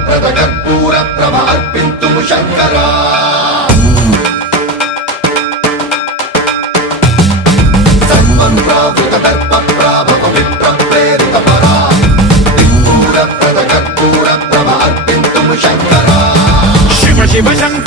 ప్రద కర్పూర ప్రభ అర్పింతుము శంకరా సన్మన్రావృత దర్ప ప్రాభవ విప్ర ప్రేరిత పరా దిక్పూర ప్రద కర్పూర ప్రభ అర్పింతుము శంకరా శివ శివ శంకర